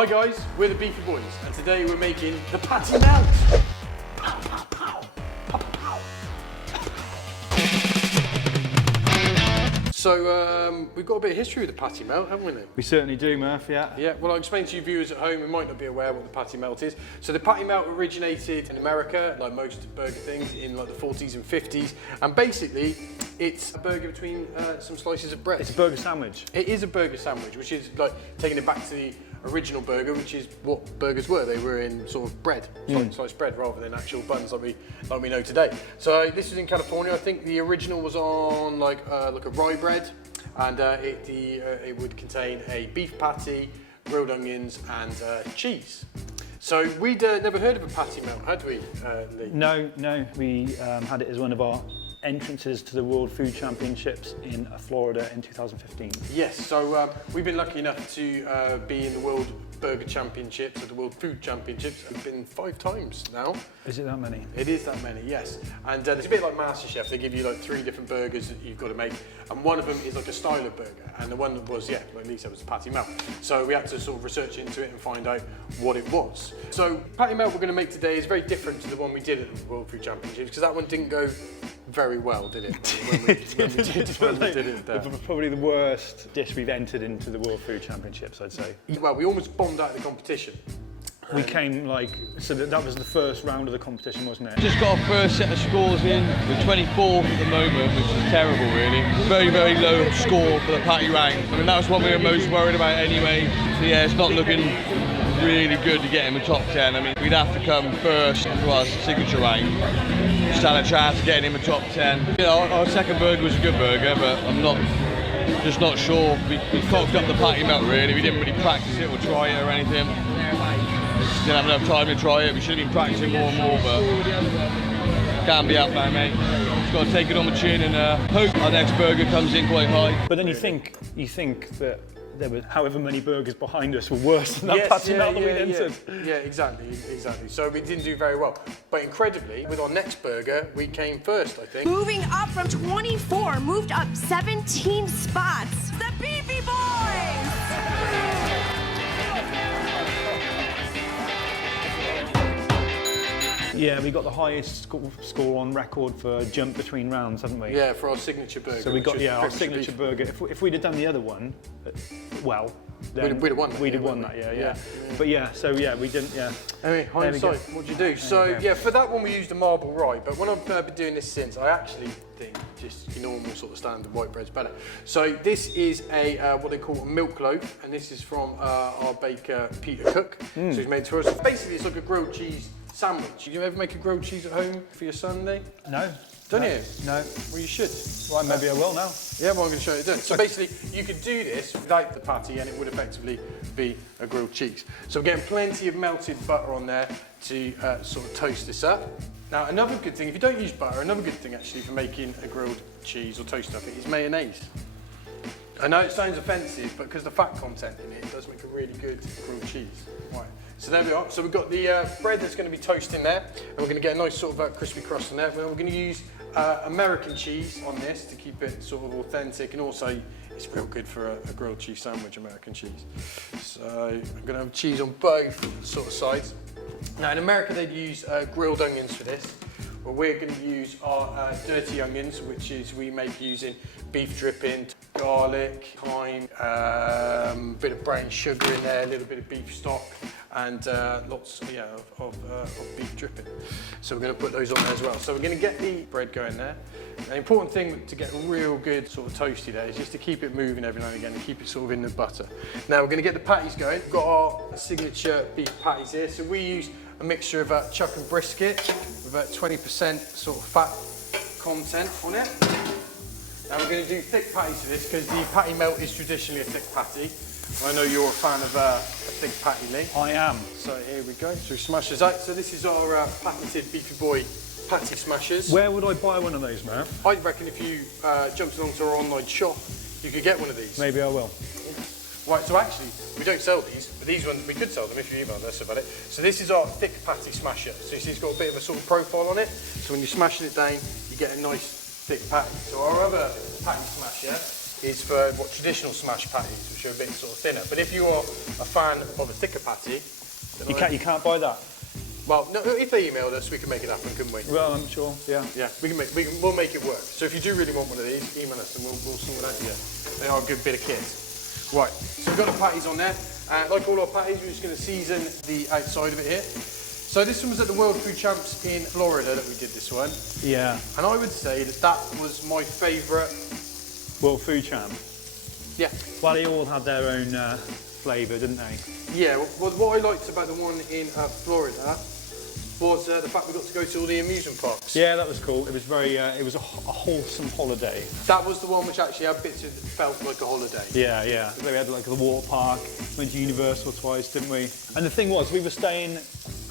Hi guys, we're the Beefy Boys, and today we're making the patty melt. Pow, pow, pow. Pow, pow, pow. So we've got a bit of history with the patty melt, haven't we, Lou? We certainly do, Murph, yeah. Yeah, well, I'll explain to you viewers at home who might not be aware what the patty melt is. So the patty melt originated in America, like most burger things, in like the 40s and 50s, and basically it's a burger between some slices of bread. It's a burger sandwich. It is a burger sandwich, which is like taking it back to the original burger, which is what burgers were. They were in sort of bread, sliced bread, rather than actual buns like we know today. So this was in California. I think the original was on like a rye bread, and it would contain a beef patty, grilled onions, and cheese. So we'd never heard of a patty melt, had we, Lee? No, we had it as one of our entrances to the World Food Championships in Florida in 2015. Yes, so we've been lucky enough to be in the World Burger Championships, or the World Food Championships. We've been 5 times now. Is it that many? It is that many, yes. And it's a bit like MasterChef. They give you like 3 different burgers that you've got to make, and one of them is like a style of burger, and the one that was, yeah, like Lisa, was a patty melt. So we had to sort of research into it and find out what it was. So patty melt we're going to make today is very different to the one we did at the World Food Championships, because that one didn't go very well, did it? When we did it there. It was probably the worst dish we've entered into the World Food Championships, I'd say. Well, we almost bombed out of the competition. We came like, so that was the first round of the competition, wasn't it? Just got our first set of scores in. We're 24th at the moment, which is terrible really. Very, very low score for the patty round. I mean, that's what we were most worried about anyway. So yeah, it's not looking really good to get in the top 10. I mean, we'd have to come first to our signature round. Stand a chance of getting in the top 10. You know, our second burger was a good burger, but I'm just not sure. We cocked up the patty melt really. We didn't really practice it or try it or anything. Didn't have enough time to try it. We should have been practicing more and more, but can't be up now, mate. Just got to take it on the chin and hope our next burger comes in quite high. But then you think that there were however many burgers behind us were worse than that patty melt that we'd entered. Yeah, exactly. So we didn't do very well. But incredibly, with our next burger, we came first, I think. Moving up from 24, moved up 17 spots, the Beefy Boys! Yeah, we got the highest score on record for jump between rounds, haven't we? Yeah, for our signature burger. So we got our signature burger. If we'd have done the other one, well, then we'd have won that. We'd have won that, yeah. But yeah, so yeah, we didn't, yeah. Anyway, hindsight, what'd you do? So yeah, for that one we used a marble rye, but when I've been doing this since, I actually think just your normal sort of standard white bread's better. So this is a what they call a milk loaf, and this is from our baker Peter Cook. So he's made it for us. Basically, it's like a grilled cheese sandwich. Did you ever make a grilled cheese at home for your Sunday? No. Don't you? No. Well, you should. Well, maybe I will now. Yeah, well, I'm going to show you doing. So basically, you could do this without the patty, and it would effectively be a grilled cheese. So we're getting plenty of melted butter on there to sort of toast this up. Now, another good thing, if you don't use butter, another good thing actually for making a grilled cheese or toast up it is mayonnaise. I know it sounds offensive, but because the fat content in it does make a really good grilled cheese. Right. So there we are. So we've got the bread that's going to be toasting there, and we're going to get a nice sort of crispy crust on there. We're going to use American cheese on this to keep it sort of authentic, and also it's real good for a grilled cheese sandwich, American cheese. So I'm going to have cheese on both sort of sides. Now in America they'd use grilled onions for this. Well, we're going to use our dirty onions, which is we make using beef dripping, garlic, thyme, bit of brown sugar in there, a little bit of beef stock, and lots of beef dripping. So we're going to put those on there as well. So we're going to get the bread going there. The important thing to get real good sort of toasty there is just to keep it moving every now and again and keep it sort of in the butter. Now we're going to get the patties going. We've got our signature beef patties here. So we use a mixture of chuck and brisket with about 20% sort of fat content on it. Now we're going to do thick patties for this because the patty melt is traditionally a thick patty. I know you're a fan of a thick patty, Lee. I am. So here we go. So we smash this out. So this is our patented Beefy Boy patty smashers. Where would I buy one of those, man? I reckon if you jumped along to our online shop, you could get one of these. Maybe I will. Right, so actually, we don't sell these, but these ones, we could sell them if you emailed us about it. So this is our thick patty smasher. So you see it's got a bit of a sort of profile on it. So when you're smashing it down, you get a nice thick patty. So our other patty smasher is for what traditional smash patties, which are a bit sort of thinner. But if you are a fan of a thicker patty, You can't buy that. well, no, if they emailed us, we can make it happen, couldn't we? Well, I'm sure. Yeah. Yeah, we'll make it work. So if you do really want one of these, email us and we'll sort it out for you. They are a good bit of kit. Right, so we've got the patties on there. Like all our patties, we're just going to season the outside of it here. So this one was at the World Food Champs in Florida that we did this one. Yeah. And I would say that was my favourite. World Food Champ. Yeah. Well, they all had their own flavour, didn't they? Yeah, well, what I liked about the one in Florida was the fact we got to go to all the amusement parks. Yeah, that was cool. It was very, it was a wholesome holiday. That was the one which actually had bits that felt like a holiday. Yeah, yeah. We had like the water park, went to Universal twice, didn't we? And the thing was, we were staying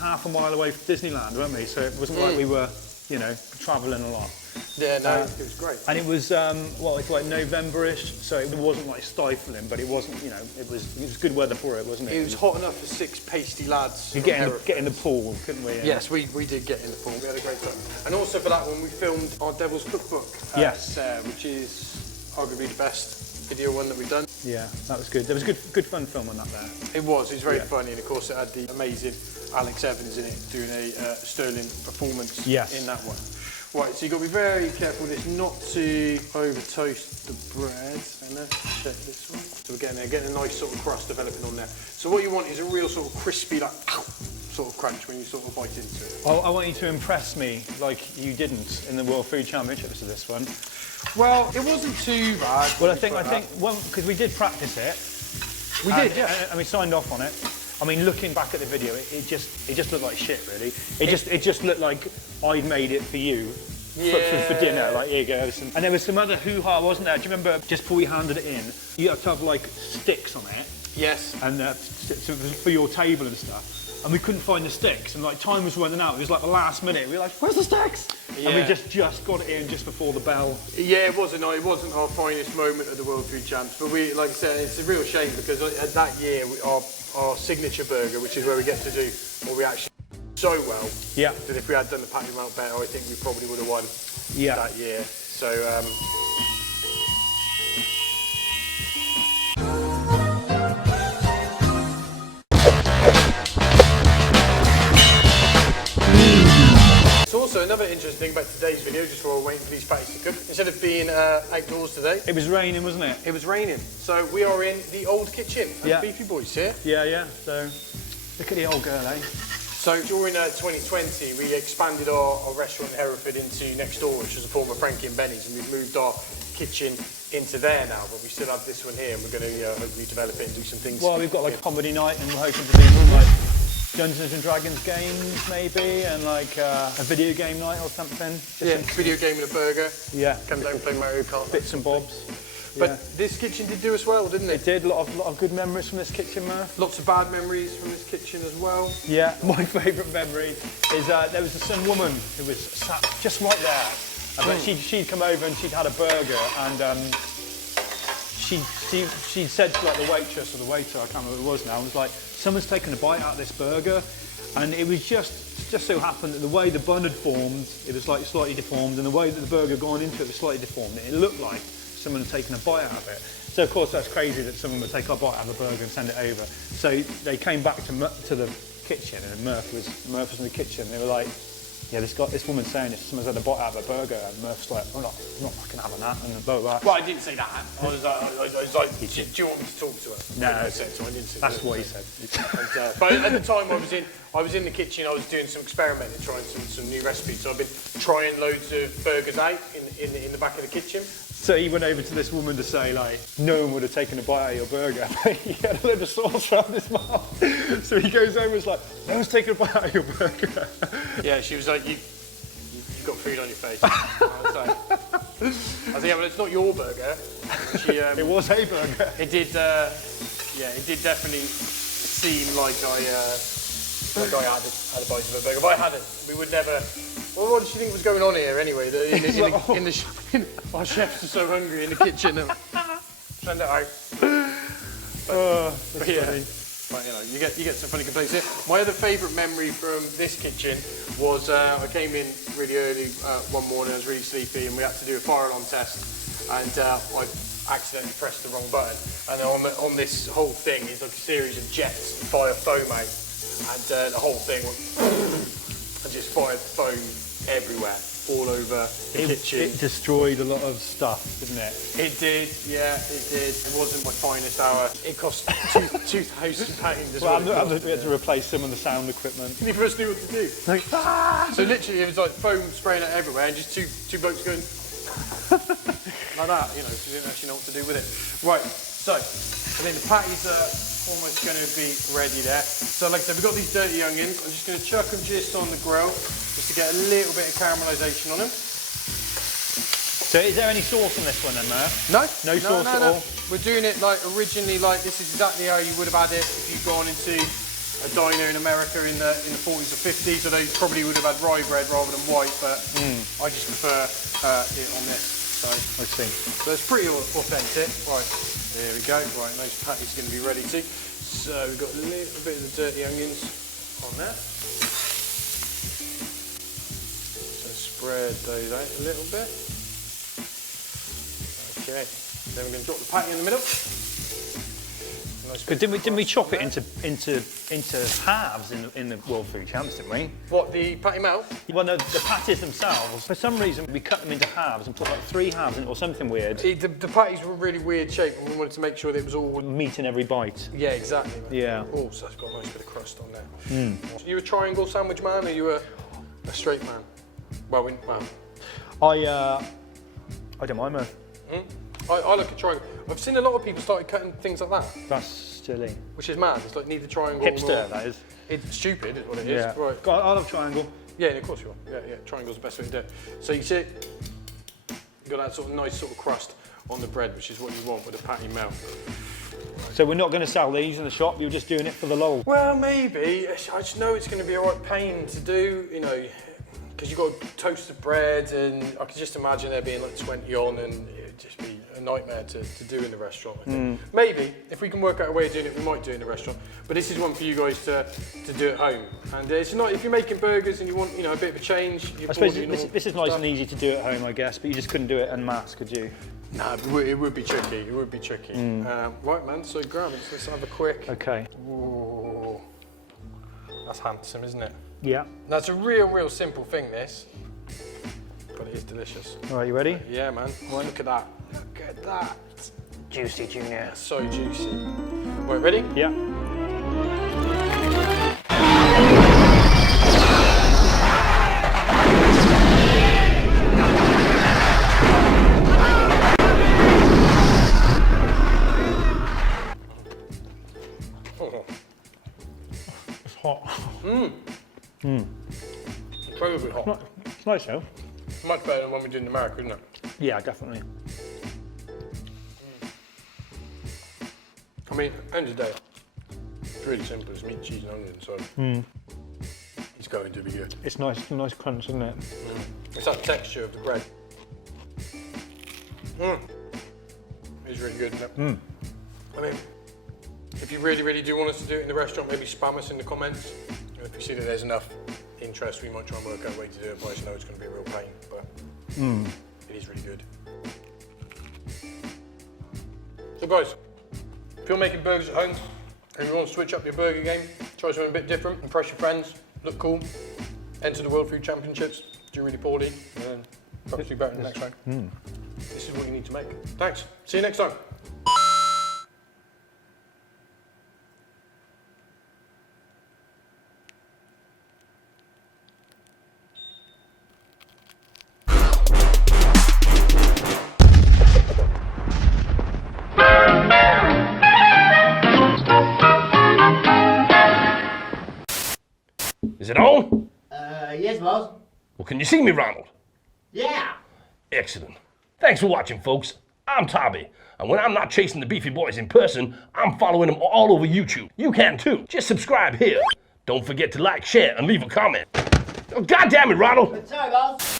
half a mile away from Disneyland, weren't we? So it wasn't like we were, you know, travelling a lot. Yeah, no, it was great. And it was, well, it's like November-ish, so it wasn't like stifling, but it wasn't, you know, it was good weather for it, wasn't it? It was hot enough for 6 pasty lads. We could get in the pool, couldn't we? Yes, we did get in the pool. We had a great time. And also for that one, we filmed our Devil's Cookbook. Yes. Which is arguably the best video one that we've done. Yeah, that was good. There was good fun filming that there. It was very funny, and of course it had the amazing Alex Evans in it, doing a sterling performance in that one. Right, so you've got to be very careful with this, not to over toast the bread. And let's check this one. So we're getting a nice sort of crust developing on there. So what you want is a real sort of crispy, like, ow, sort of crunch when you sort of bite into it. I want you to impress me like you didn't in the World Food Championships of this one. Well, it wasn't too bad. Well, I think, well, because we did practice it. We did, yeah. And we signed off on it. I mean, looking back at the video, it just looked like shit, really. It just looked like I'd made it for you. For dinner, like, here you go. And there was some other hoo-ha, wasn't there? Do you remember, just before we handed it in, you had to have, like, sticks on it. Yes. And for your table and stuff. And we couldn't find the sticks, and, like, time was running out. It was, like, the last minute. We were like, where's the sticks? Yeah. And we just got it in just before the bell. Yeah, it wasn't our finest moment of the World Food Champs. But we, like I said, it's a real shame because that year, our signature burger, which is where we get to do what we actually so well, that if we had done the patty melt better, I think we probably would have won that year. So, it's also another interesting thing about today's video, just while we're waiting for these patties to cook. Instead of being outdoors today, it was raining, wasn't it? It was raining. So we are in the old kitchen at Beefy Boys here. Yeah. So look at the old girl, eh? So during 2020, we expanded our restaurant in Hereford into next door, which was a former Frankie and Benny's, and we've moved our kitchen into there now, but we still have this one here, and we're going to hopefully develop it and do some things. Well, we've got like a comedy night, and we're hoping to do some like Dungeons and Dragons games, maybe, and like a video game night or something. Video game and a burger. Yeah. Come down and play Mario Kart. Bits and bobs. But this kitchen did do us well, didn't it? It did. A lot of good memories from this kitchen, Murph. Lots of bad memories from this kitchen as well. Yeah, my favourite memory is there was some woman who was sat just right there. But she'd come over and she'd had a burger, and she said to like the waitress or the waiter, I can't remember who it was now, was like, someone's taken a bite out of this burger, and it was just so happened that the way the bun had formed, it was like slightly deformed, and the way that the burger gone into it was slightly deformed. It looked like someone had taken a bite out of it. So of course that's crazy that someone would take a bite out of a burger and send it over. So they came back to the kitchen, and Murph was in the kitchen. They were like, yeah, this woman's saying if someone's had a bite out of a burger, and Murph's like, I'm not fucking having that, and blah, blah. Well, I didn't say that. I was like, do you want me to talk to her? No, I didn't say that's what he said. But at the time I was in the kitchen, I was doing some experimenting, trying some new recipes. So I've been trying loads of burgers out in the back of the kitchen. So he went over to this woman to say, like, no one would have taken a bite out of your burger. He had a load of sauce around his mouth. So he goes over and is like, no one's taken a bite out of your burger. Yeah, she was like, you've got food on your face. I was like, yeah, but it's not your burger. It was a burger. It did definitely seem like I had a bite of a burger, but I hadn't. We would never. Well, what did she think was going on here anyway? Our chefs are so hungry in the kitchen. Send it out. But yeah, but, you know, you get some funny complaints here. My other favourite memory from this kitchen was I came in really early one morning. I was really sleepy, and we had to do a fire alarm test. And I accidentally pressed the wrong button. And then on this whole thing is like a series of jets that fire foam out, and the whole thing went and just fired foam everywhere, all over the kitchen. It destroyed a lot of stuff, didn't it? It did, yeah, it did. It wasn't my finest hour. It cost £2,000 as Well, well. I'm had to replace some of the sound equipment. You first knew what to do. Like, So literally it was like foam spraying out everywhere and just two blokes going like that, you know, because you didn't actually know what to do with it. Right, so I think the patties are almost going to be ready there. So like I said, we've got these dirty onions. I'm just going to chuck them just on the grill just to get a little bit of caramelisation on them. so is there any sauce on this one then, Matt? No, No sauce at all? We're doing it like originally, like this is exactly how you would have had it if you'd gone into a diner in America in the 40s or 50s, although you probably would have had rye bread rather than white, but I just prefer it on this. So, I see. So it's pretty authentic. Right, there we go. Right, those patties are going to be ready too. So we've got a little bit of the dirty onions on there. So spread those out a little bit. Okay, then we're going to drop the patty in the middle. Nice. But didn't we chop it into halves in the World Food Champs, didn't we? What, the patty melt? Well, no, the patties themselves, for some reason, we cut them into halves and put like 3 halves in or something weird. The patties were really weird shape, and we wanted to make sure that it was all... Meat in every bite. Yeah, exactly. Man. Yeah. Oh, so it's got a nice bit of crust on there. Are you a triangle sandwich man, or are you a straight man? Well, I don't mind, man. I look at triangle. I've seen a lot of people started cutting things like that, That's silly. which is mad. It's like neither triangle Hipster, nor... that is. It's stupid, is what it is. Yeah. Right. I love triangle. Yeah, of course you are. Yeah, triangle's the best way to do it. So you see, you got that sort of nice sort of crust on the bread, which is what you want with a patty melt. So we're not going to sell these in the shop, you're just doing it for the lol. Well, maybe. I just know it's going to be a right pain to do, you know, because you've got to toast the bread, and I can just imagine there being like 20 on, and it'd just be a nightmare to do in the restaurant, I think. Maybe, if we can work out a way of doing it, we might do it in the restaurant. But this is one for you guys to do at home. And it's not, if you're making burgers and you want, you know, a bit of a change. I suppose this is nice and easy to do at home, I guess, but you just couldn't do it en masse, could you? No, it would be tricky. It would be tricky. Right, man. So grab it. Let's have a quick. Okay. Ooh, that's handsome, isn't it? Yeah. That's a real simple thing. This, but it is delicious. All right, you ready? Yeah, man. Look at that. Look at that. Juicy, Junior. That's so juicy. Right, ready? Yeah. It's hot. Incredibly hot. It's nice though. Much better than when we did in America, isn't it? Yeah, definitely. I mean, end of the day, it's really simple. It's meat, cheese, and onion, so it's going to be good. It's nice crunch, isn't it? It's that texture of the bread. It's really good, isn't it? I mean, if you really do want us to do it in the restaurant, maybe spam us in the comments. And if you see that there's enough interest, we might try and work out a way to do it, but I just know it's going to be a real pain, but it is really good. So guys, if you're making burgers at home and you want to switch up your burger game, try something a bit different, impress your friends, look cool, enter the World Food Championships, do really poorly, and then perhaps do better in the next round. This is what you need to make. Thanks. See you next time. Is it on? Yes, boss. Well, can you see me, Ronald? Yeah. Excellent. Thanks for watching, folks. I'm Tommy, and when I'm not chasing the Beefy Boys in person, I'm following them all over YouTube. You can too. Just subscribe here. Don't forget to like, share, and leave a comment. Oh, God damn it, Ronald! Sorry, boss.